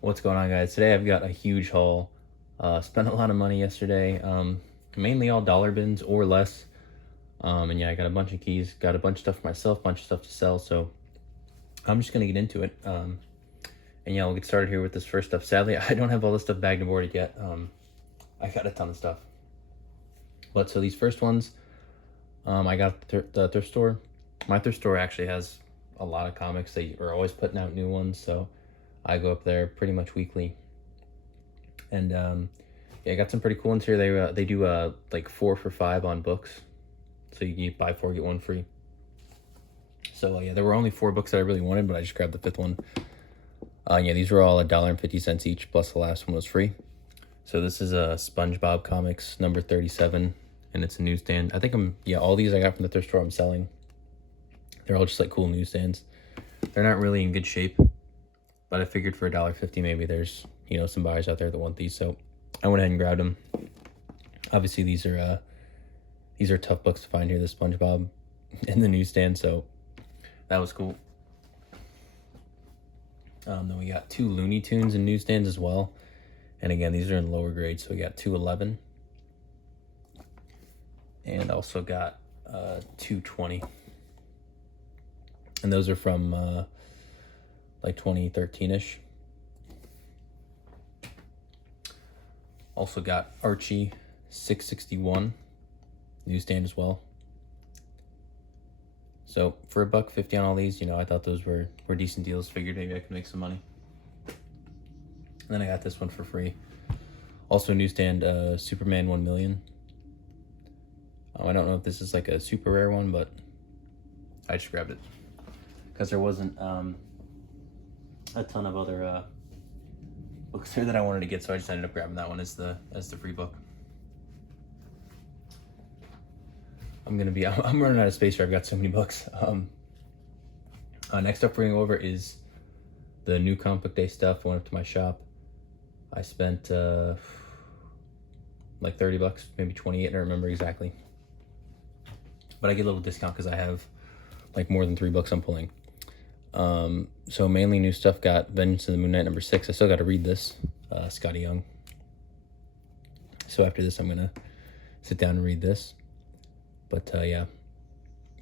What's going on, guys? Today I've got a huge haul. Spent a lot of money yesterday, mainly all dollar bins or less. And yeah, I got a bunch of keys, got a bunch of stuff for myself, bunch of stuff to sell. So I'm just gonna get into it. And yeah, we'll get started here with this first stuff. Sadly, I don't have all this stuff bagged and boarded yet. I got a ton of stuff. But so these first ones, I got the thrift store. My thrift store actually has a lot of comics. They are always putting out new ones, so I go up there pretty much weekly. And yeah, I got some pretty cool ones here. They do like 4 for $5 on books, so you can buy 4 get 1 free. So yeah, there were only 4 books that I really wanted, but I just grabbed the 5th one. Yeah, these were all $1.50 each, plus the last one was free. So this is a SpongeBob Comics number 37, and it's a newsstand. I think all these I got from the thrift store I'm selling. They're all just like cool newsstands. They're not really in good shape, but I figured for $1.50 maybe there's some buyers out there that want these, so I went ahead and grabbed them. Obviously these are tough books to find here, the SpongeBob in the newsstand, so that was cool. Then we got 2 Looney Tunes in newsstands as well, and again these are in lower grade, so we got 211, and also got 220, and those are from like 2013-ish. Also got Archie 661 newsstand as well. So for $1.50 on all these, I thought those were decent deals. Figured maybe I could make some money. And then I got this one for free. Also a newsstand, Superman 1 million. I don't know if this is like a super rare one, but I just grabbed it because there wasn't a ton of other books here that I wanted to get, so I just ended up grabbing that one as the free book. I'm running out of space here. I've got so many books. Next up we're gonna go over is the new comic book day stuff. Went up to my shop. I spent like $30, maybe 28. I don't remember exactly, but I get a little discount because I have like more than 3 books I'm pulling. So mainly new stuff. Got Vengeance of the Moon Knight number 6. I still got to read this, Scotty Young. So after this, I'm gonna sit down and read this. But yeah,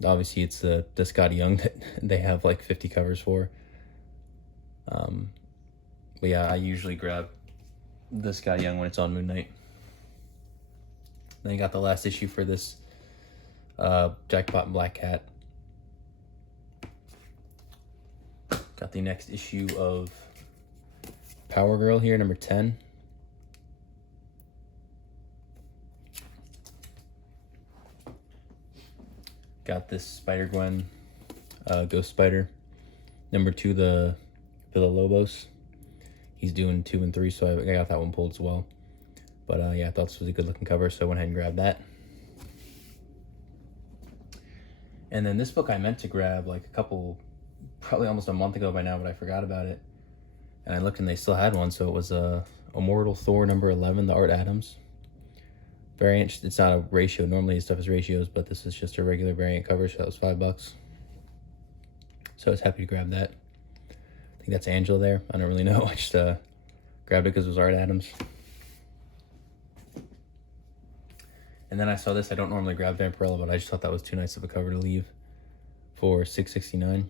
obviously it's the Scotty Young that they have like 50 covers for. But yeah, I usually grab the Scotty Young when it's on Moon Knight. Then I got the last issue for this Jackpot and Black Cat. Got the next issue of Power Girl here, number 10. Got this Spider-Gwen, Ghost Spider, number 2, the Villalobos. He's doing 2 and 3, so I got that one pulled as well. But yeah, I thought this was a good looking cover, so I went ahead and grabbed that. And then this book I meant to grab like probably almost a month ago by now, but I forgot about it. And I looked and they still had one, so it was Immortal Thor number 11, the Art Adams variant. It's not a ratio. Normally his stuff is ratios, but this is just a regular variant cover, so that was $5. So I was happy to grab that. I think that's Angela there. I don't really know. I just grabbed it because it was Art Adams. And then I saw this. I don't normally grab Vampirella, but I just thought that was too nice of a cover to leave for $6.69.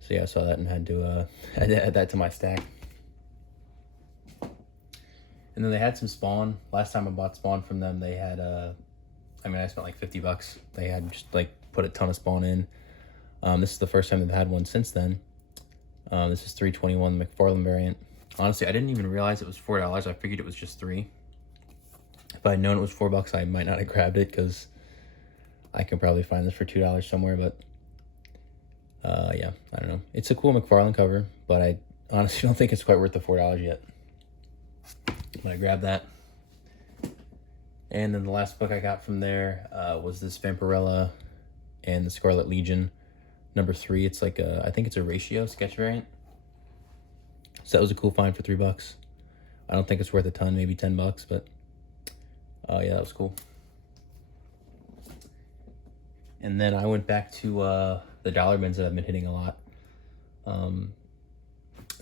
So yeah, I saw that and had to add that to my stack. And then they had some Spawn. Last time I bought Spawn from them, they had I spent like $50. They had just like put a ton of Spawn in. This is the first time they've had one since then. This is 321, the McFarlane variant. Honestly, I didn't even realize it was $4. I figured it was just 3. If I'd known it was $4, I might not have grabbed it because I can probably find this for $2 somewhere. But yeah, I don't know. It's a cool McFarlane cover, but I honestly don't think it's quite worth the $4 yet. But I grabbed that. And then the last book I got from there was this Vampirella and the Scarlet Legion number 3. It's like I think it's a ratio sketch variant. So that was a cool find for $3. I don't think it's worth a ton, maybe $10, but yeah, that was cool. And then I went back to the dollar bins that I've been hitting a lot.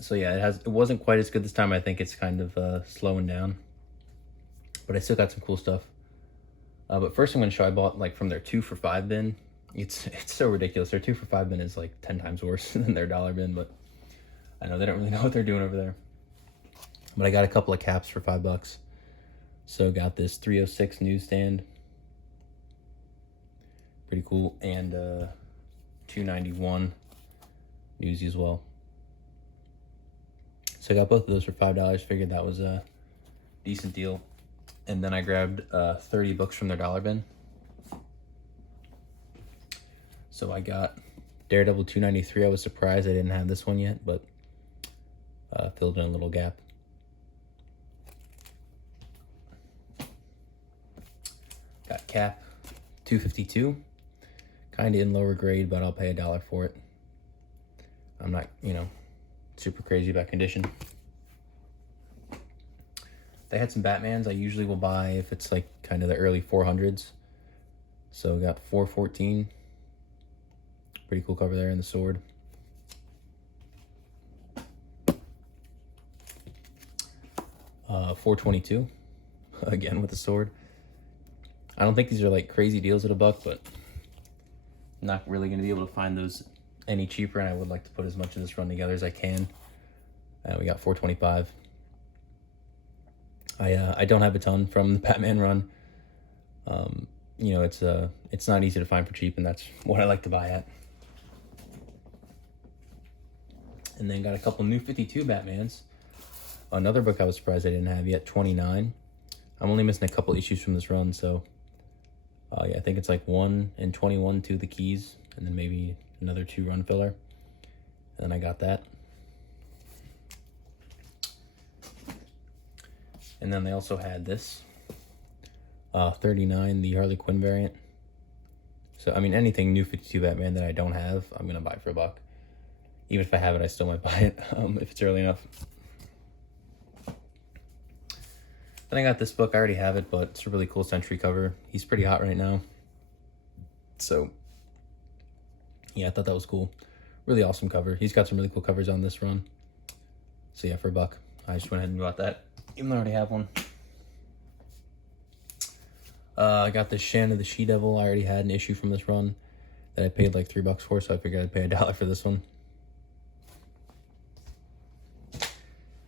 So yeah, it wasn't quite as good this time. I think it's kind of slowing down, but I still got some cool stuff. But first I'm going to show, I bought like from their 2 for $5 bin. It's so ridiculous. Their 2 for $5 bin is like 10 times worse than their dollar bin, but I know they don't really know what they're doing over there. But I got a couple of caps for $5. So got this 306 newsstand. Pretty cool. And 291 newsy as well. So I got both of those for $5. Figured that was a decent deal. And then I grabbed 30 books from their dollar bin. So I got Daredevil 293. I was surprised I didn't have this one yet, but filled in a little gap. Got Cap 252. Kind of in lower grade, but I'll pay $1 for it. I'm not, super crazy about condition. They had some Batmans I usually will buy if it's like kind of the early 400s. So we got 414. Pretty cool cover there in the sword. Uh, 422. Again with the sword. I don't think these are like crazy deals at $1, but I'm not really going to be able to find those any cheaper, and I would like to put as much of this run together as I can. We got 425. I don't have a ton from the Batman run. It's not easy to find for cheap, and that's what I like to buy at. And then got a couple new 52 Batmans. Another book I was surprised I didn't have yet, 29. I'm only missing a couple issues from this run, so I think it's like 1 and 21 to the keys, and then maybe another 2 run filler. And then I got that. And then they also had this 39, the Harley Quinn variant. So I mean, anything new 52 Batman that I don't have, I'm gonna buy for $1. Even if I have it, I still might buy it if it's early enough. Then I got this book. I already have it, but it's a really cool Sentry cover. He's pretty hot right now. So yeah, I thought that was cool. Really awesome cover. He's got some really cool covers on this run. So yeah, for $1, I just went ahead and bought that, even though I already have one. I got this Shan of the She-Devil. I already had an issue from this run that I paid like $3 for, so I figured I'd pay $1 for this one.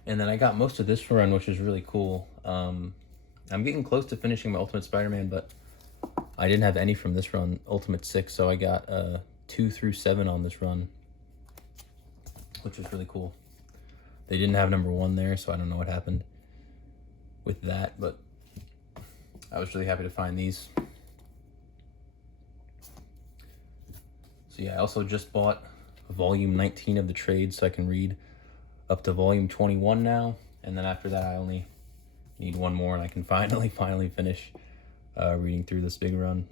And then I got most of this run, which is really cool. I'm getting close to finishing my Ultimate Spider-Man, but I didn't have any from this run, Ultimate 6, so I got 2 through 7 on this run, which was really cool. They didn't have number 1 there, so I don't know what happened with that, but I was really happy to find these. So yeah, I also just bought volume 19 of the trade, so I can read up to volume 21 now, and then after that I only need one more, and I can finally finish reading through this big run.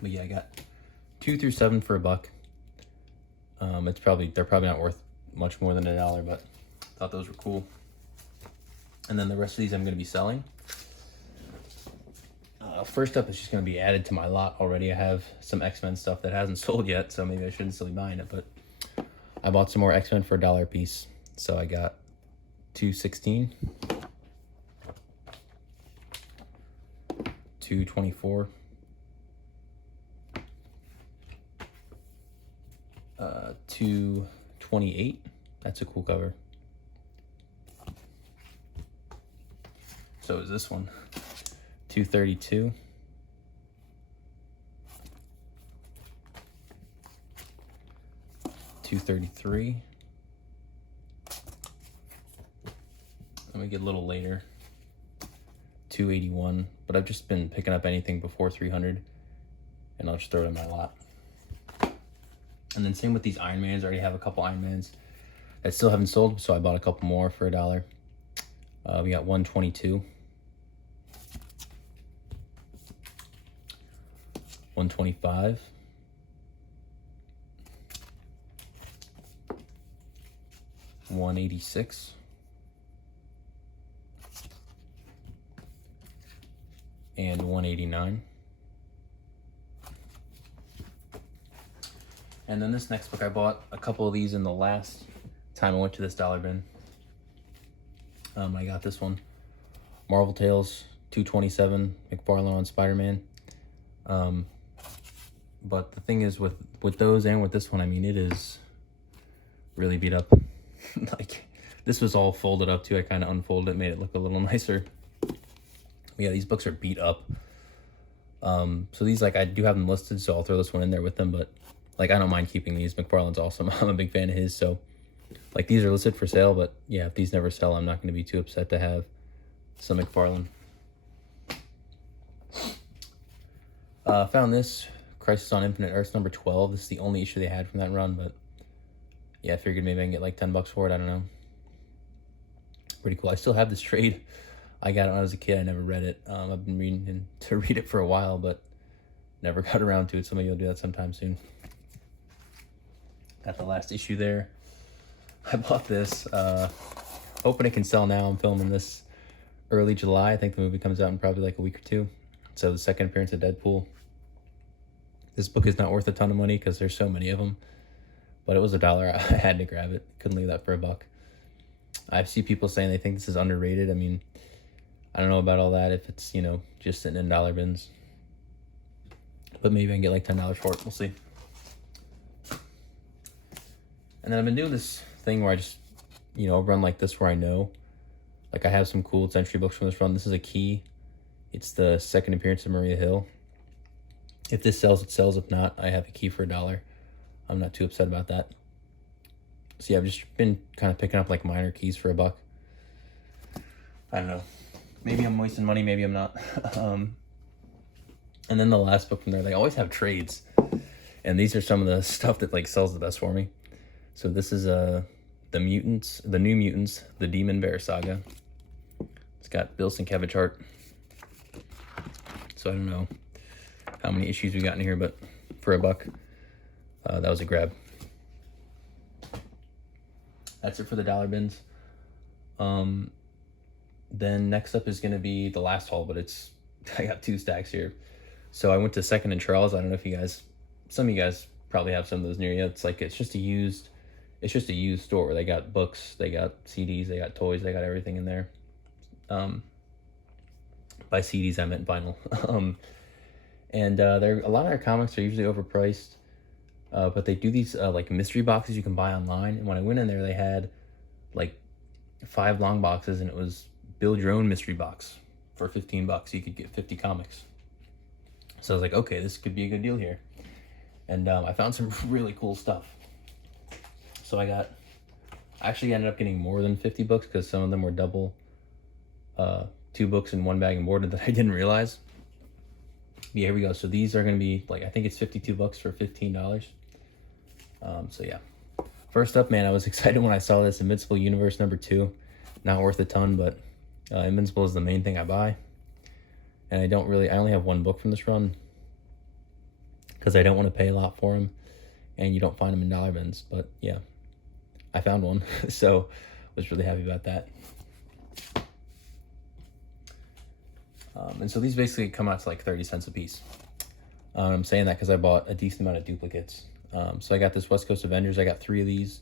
But yeah, I got 2 through 7 for $1. They're probably not worth much more than $1, but I thought those were cool. And then the rest of these I'm going to be selling. First up is just going to be added to my lot already. I have some X-Men stuff that hasn't sold yet, so maybe I shouldn't still be buying it, but I bought some more X-Men for $1 a piece. So I got 216, 224, 228. That's a cool cover. So is this one. 232. 233. Let me get a little later. 281. But I've just been picking up anything before 300, and I'll just throw it in my lot. And then same with these Iron Mans. I already have a couple Iron Mans that still haven't sold, so I bought a couple more for $1. We got 122. 125. 186. And 189. And then this next book, I bought a couple of these in the last time I went to this dollar bin. I got this one, Marvel Tales 227, McFarlane on Spider-Man. But the thing is with those and with this one, I mean, it is really beat up. Like, this was all folded up too. I kind of unfolded it, made it look a little nicer. But yeah, these books are beat up. So these, like, I do have them listed, so I'll throw this one in there with them, but like, I don't mind keeping these. McFarlane's awesome. I'm a big fan of his, so like, these are listed for sale, but yeah, if these never sell, I'm not going to be too upset to have some McFarlane. Found this, Crisis on Infinite Earths number 12. This is the only issue they had from that run, but yeah, I figured maybe I can get like $10 for it. I don't know. Pretty cool. I still have this trade. I got it when I was a kid. I never read it. I've been meaning to read it for a while, but never got around to it. So maybe I'll do that sometime soon. Got the last issue there. I bought this, hoping it can sell now. I'm filming this early July. I think the movie comes out in probably like a week or two. So the second appearance of Deadpool. This book is not worth a ton of money because there's so many of them, but it was $1. I had to grab it. Couldn't leave that for $1. I see people saying they think this is underrated. I mean, I don't know about all that, if it's, you know, just sitting in dollar bins, but maybe I can get like $10 for it. We'll see. And then I've been doing this thing where I just, you know, run like this where I know, like, I have some cool Century books from this run. This is a key. It's the second appearance of Maria Hill. If this sells, it sells. If not, I have a key for $1. I'm not too upset about that. So yeah, I've just been kind of picking up like minor keys for $1. I don't know. Maybe I'm wasting money, maybe I'm not. And then the last book from there, they always have trades. And these are some of the stuff that like sells the best for me. So this is the New Mutants, the Demon Bear Saga. It's got Bill Sienkiewicz art. So I don't know how many issues we got in here, but for $1, that was a grab. That's it for the dollar bins. Then next up is going to be the last haul, but I got 2 stacks here. So I went to Second and Charles. I don't know if you guys, some of you guys probably have some of those near you. It's just a used store. They got books, they got CDs, they got toys, they got everything in there. By CDs, I meant vinyl. And a lot of their comics are usually overpriced, but they do these like mystery boxes you can buy online. And when I went in there, they had like 5 long boxes, and it was build your own mystery box for $15. You could get 50 comics. So I was like, okay, this could be a good deal here. And I found some really cool stuff. So I actually ended up getting more than 50 books because some of them were double, 2 books in one bag and boarded that I didn't realize. Yeah, here we go. So these are going to be like, I think it's $52 for $15. So yeah. First up, man, I was excited when I saw this Invincible Universe number 2. Not worth a ton, but Invincible is the main thing I buy. And I only have 1 book from this run because I don't want to pay a lot for them, and you don't find them in dollar bins. But yeah, I found one, so I was really happy about that. And so these basically come out to like 30 cents a piece. I'm saying that because I bought a decent amount of duplicates. So I got this West Coast Avengers. I got 3 of these.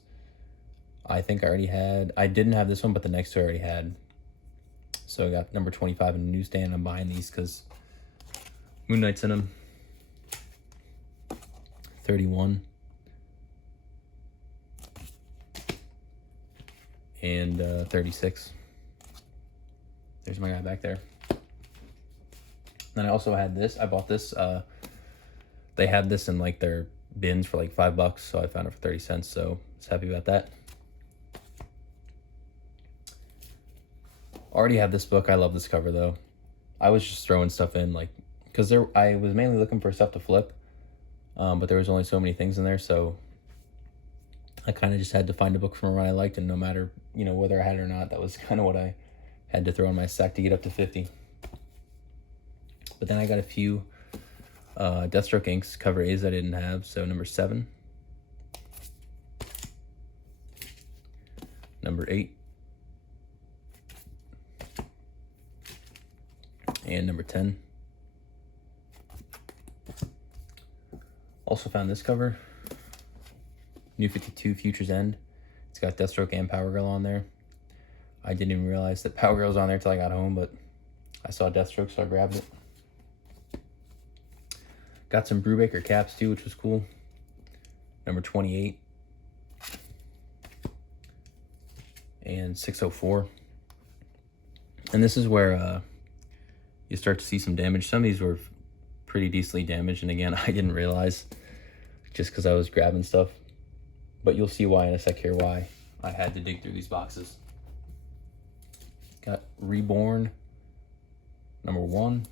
I think I didn't have this one, but the next 2 I already had. So I got number 25 in the newsstand. I'm buying these because Moon Knight's in them. 31. And 36. There's my guy back there. Then I also had this. I bought this. They had this in like their bins for like $5, so I found it for 30 cents. So I was happy about that. Already have this book. I love this cover though. I was just throwing stuff in like, because I was mainly looking for stuff to flip, but there was only so many things in there, so I kind of just had to find a book from one I liked, and no matter, you know, whether I had it or not, that was kind of what I had to throw in my sack to get up to 50. But then I got a few Deathstroke Inks cover A's I didn't have. So number 7, number 8, and number 10. Also found this cover. New 52 Future's End. It's got Deathstroke and Power Girl on there. I didn't even realize that Power Girl was on there till I got home, but I saw Deathstroke, so I grabbed it. Got some Brubaker caps too, which was cool. Number 28 and 604. And this is where you start to see some damage. Some of these were pretty decently damaged, and again, I didn't realize just because I was grabbing stuff. But you'll see why in a sec here, why I had to dig through these boxes. Got Reborn, number 1.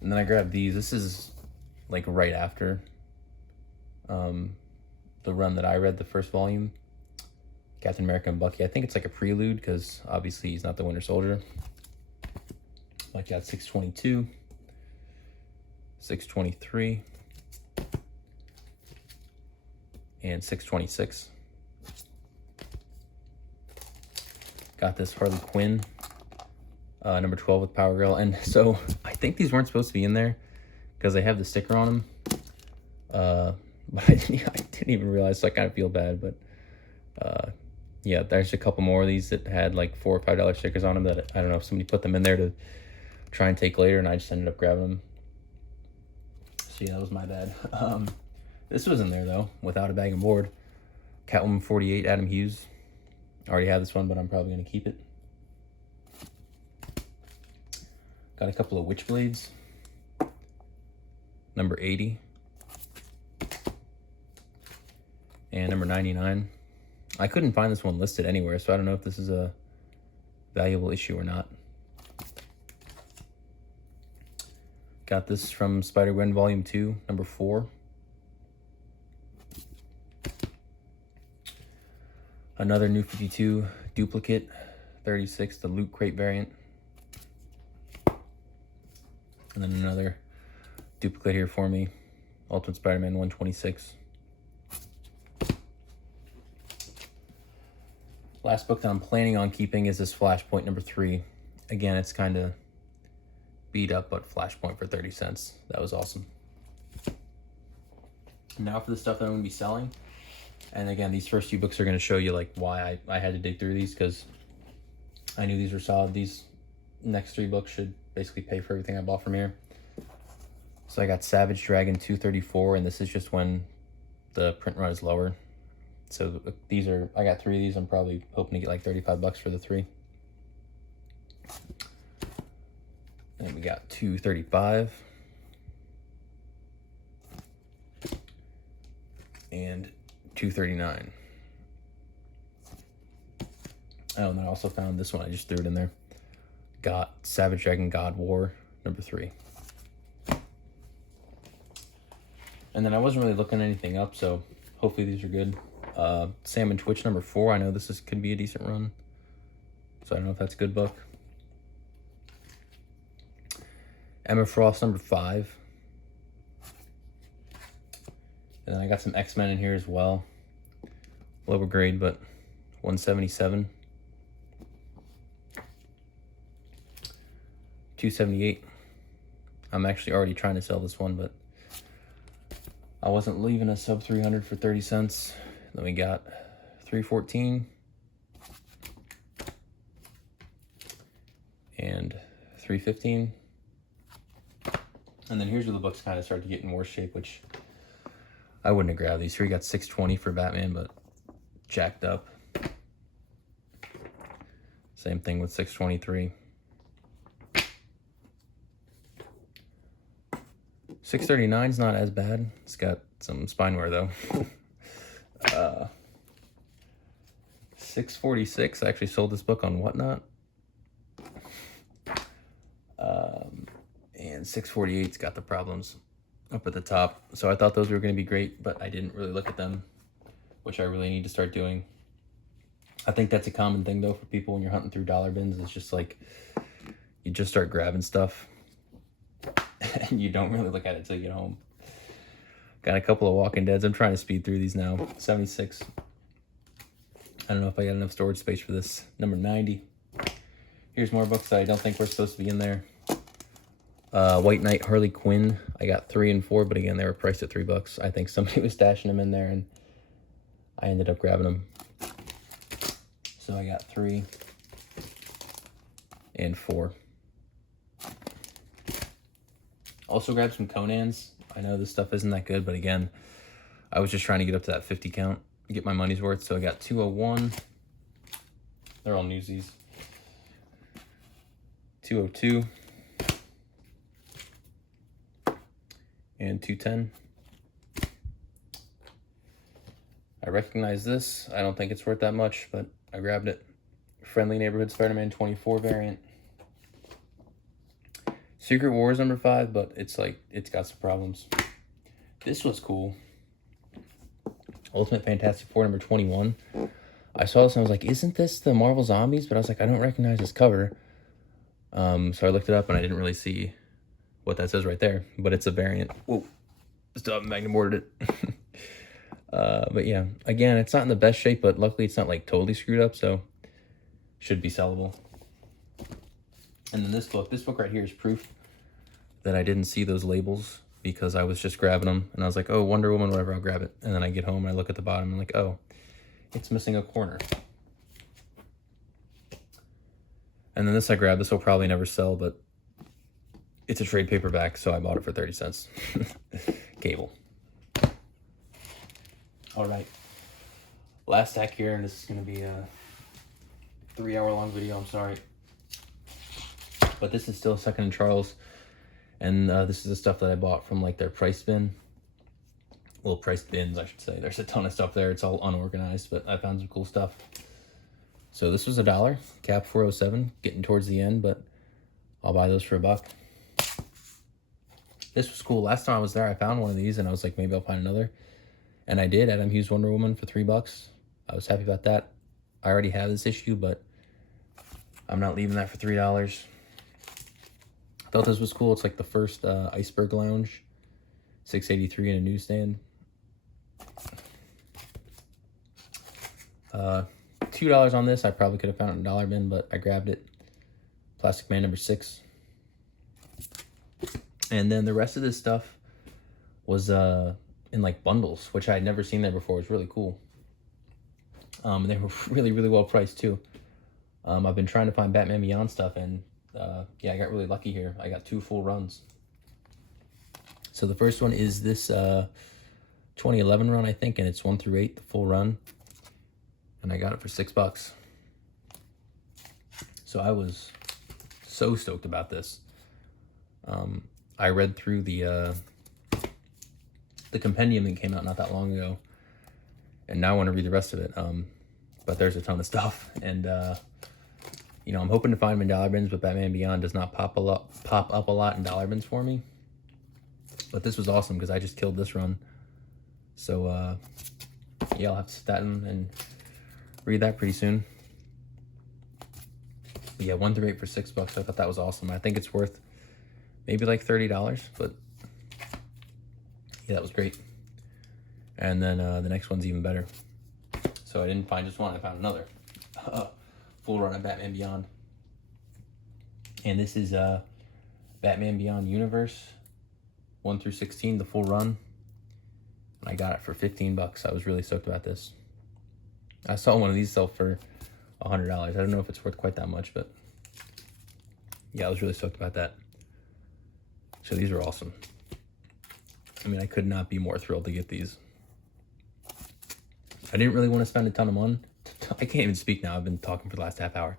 And then I grabbed these. This is like right after the run that I read, the first volume. Captain America and Bucky. I think it's like a prelude because obviously he's not the Winter Soldier. Like got 622, 623, and 626. Got this Harley Quinn, number 12 with Power Girl. And so I think these weren't supposed to be in there because they have the sticker on them. But I didn't even realize, so I kind of feel bad. But yeah, there's a couple more of these that had like $4 or $5 stickers on them that I don't know if somebody put them in there to try and take later, and I just ended up grabbing them. So yeah, that was my bad. This was in there though, without a bag and board. Catwoman 48, Adam Hughes. I already have this one, but I'm probably going to keep it. Got a couple of Witchblades. Number 80. And number 99. I couldn't find this one listed anywhere, so I don't know if this is a valuable issue or not. Got this from Spider-Gwen Volume 2, number 4. Another New 52 duplicate, 36, the Loot Crate variant. And then another duplicate here for me, Ultimate Spider-Man 126. Last book that I'm planning on keeping is this Flashpoint number 3. Again, it's kind of beat up, but Flashpoint for 30 cents. That was awesome. Now for the stuff that I'm going to be selling. And again, these first few books are going to show you like why I had to dig through these, because I knew these were solid. These next 3 books should basically pay for everything I bought from here. So I got Savage Dragon 234, and this is just when the print run is lower. So these are, I got 3 of these. I'm probably hoping to get like 35 bucks for the 3. And we got 235. And 239. Oh, and then I also found this one. I just threw it in there. Got Savage Dragon God War, number 3. And then I wasn't really looking anything up, so hopefully these are good. Sam and Twitch, number 4. I know this could be a decent run, so I don't know if that's a good book. Emma Frost, number 5. And then I got some X-Men in here as well. Lower grade, but 177. 278. I'm actually already trying to sell this one, but I wasn't leaving a sub 300 for 30 cents. Then we got 314. And 315. And then here's where the books kind of start to get in worse shape, which I wouldn't have grabbed these. Here we got 620 for Batman, but jacked up. Same thing with 623. 639 is not as bad. It's got some spine wear though. 646, I actually sold this book on Whatnot. And 648's got the problems up at the top. So I thought those were going to be great, but I didn't really look at them, which I really need to start doing. I think that's a common thing though for people when you're hunting through dollar bins. It's just like you just start grabbing stuff and you don't really look at it till you get home. Got a couple of Walking Deads. I'm trying to speed through these now. 76. I don't know if I got enough storage space for this. Number 90. Here's more books that I don't think were supposed to be in there. White Knight Harley Quinn. I got 3 and 4, but again, they were priced at $3. I think somebody was stashing them in there, and I ended up grabbing them. So I got 3 and 4. Also grabbed some Conans. I know this stuff isn't that good, but again, I was just trying to get up to that 50 count, get my money's worth. So I got 201. They're all Newsies. 202. And 210. I recognize this. I don't think it's worth that much, but I grabbed it. Friendly Neighborhood Spider-Man 24 variant. Secret Wars number 5, but it's like, it's got some problems. This was cool. Ultimate Fantastic Four number 21. I saw this and I was like, isn't this the Marvel Zombies? But I was like, I don't recognize this cover. So I looked it up and I didn't really see what that says right there, but it's a variant. Whoa, still haven't magnum boarded it. But yeah, again, it's not in the best shape, but luckily it's not like totally screwed up, so should be sellable. And then this book right here is proof that I didn't see those labels because I was just grabbing them and I was like, oh, Wonder Woman, whatever, I'll grab it. And then I get home and I look at the bottom and I'm like, oh, it's missing a corner. And then this I grabbed. This will probably never sell, but it's a trade paperback, so I bought it for 30 cents. Cable. All right. Last stack here, and this is going to be a 3-hour-long video. I'm sorry. But this is still Second and Charles. And this is the stuff that I bought from like their price bin. Well, price bins, I should say. There's a ton of stuff there. It's all unorganized, but I found some cool stuff. So this was $1. Cap 407, getting towards the end, but I'll buy those for $1. This was cool. Last time I was there, I found one of these, and I was like, maybe I'll find another. And I did. Adam Hughes Wonder Woman for $3. I was happy about that. I already have this issue, but I'm not leaving that for $3. I thought this was cool. It's like the first Iceberg Lounge, $6.83 in a newsstand. $2 on this. I probably could have found it in a dollar bin, but I grabbed it. Plastic Man number 6. And then the rest of this stuff was in like bundles, which I had never seen there before. It was really cool. And they were really, really well priced too. I've been trying to find Batman Beyond stuff, and yeah, I got really lucky here. I got 2 full runs. So the first one is this 2011 run, I think, and it's 1 through 8, the full run. And I got it for $6. So I was so stoked about this. I read through the compendium that came out not that long ago, and now I want to read the rest of it. But there's a ton of stuff, and you know, I'm hoping to find them in dollar bins, but Batman Beyond does not pop up a lot in dollar bins for me. But this was awesome because I just killed this run. So yeah, I'll have to sit that and read that pretty soon. But yeah, 1 through 8 for $6. I thought that was awesome. I think it's worth maybe like $30, but yeah, that was great. And then the next one's even better. So I didn't find just one, I found another. Full run of Batman Beyond. And this is Batman Beyond Universe 1 through 16, the full run. And I got it for $15. I was really stoked about this. I saw one of these sell for $100. I don't know if it's worth quite that much, but yeah, I was really stoked about that. So these are awesome. I mean, I could not be more thrilled to get these. I didn't really want to spend a ton of money. I can't even speak now. I've been talking for the last half hour.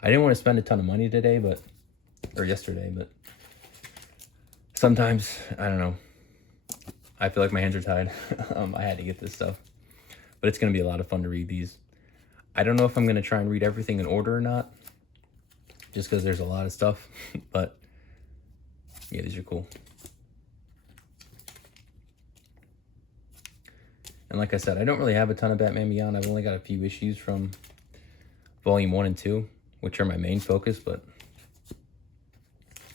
I didn't want to spend a ton of money today, or yesterday, but sometimes, I don't know. I feel like my hands are tied. I had to get this stuff. But it's going to be a lot of fun to read these. I don't know if I'm going to try and read everything in order or not, just because there's a lot of stuff. But yeah, these are cool. And like I said, I don't really have a ton of Batman Beyond. I've only got a few issues from volume 1 and 2, which are my main focus. But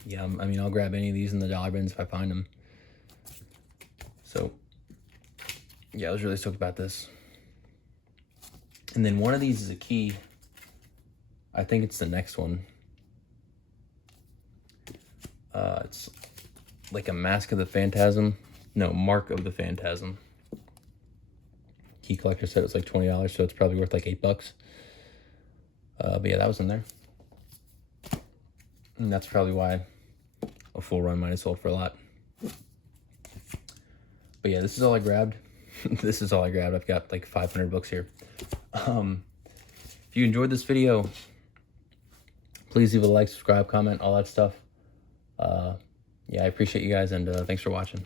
yeah, I mean, I'll grab any of these in the dollar bins if I find them. So yeah, I was really stoked about this. And then one of these is a key. I think it's the next one. It's like a Mask of the Phantasm. No, Mark of the Phantasm. Key collector said it was like $20, so it's probably worth like $8. But yeah, that was in there. And that's probably why a full run might have sold for a lot. But yeah, this is all I grabbed. This is all I grabbed. I've got like 500 books here. If you enjoyed this video, please leave a like, subscribe, comment, all that stuff. Yeah, I appreciate you guys, and thanks for watching.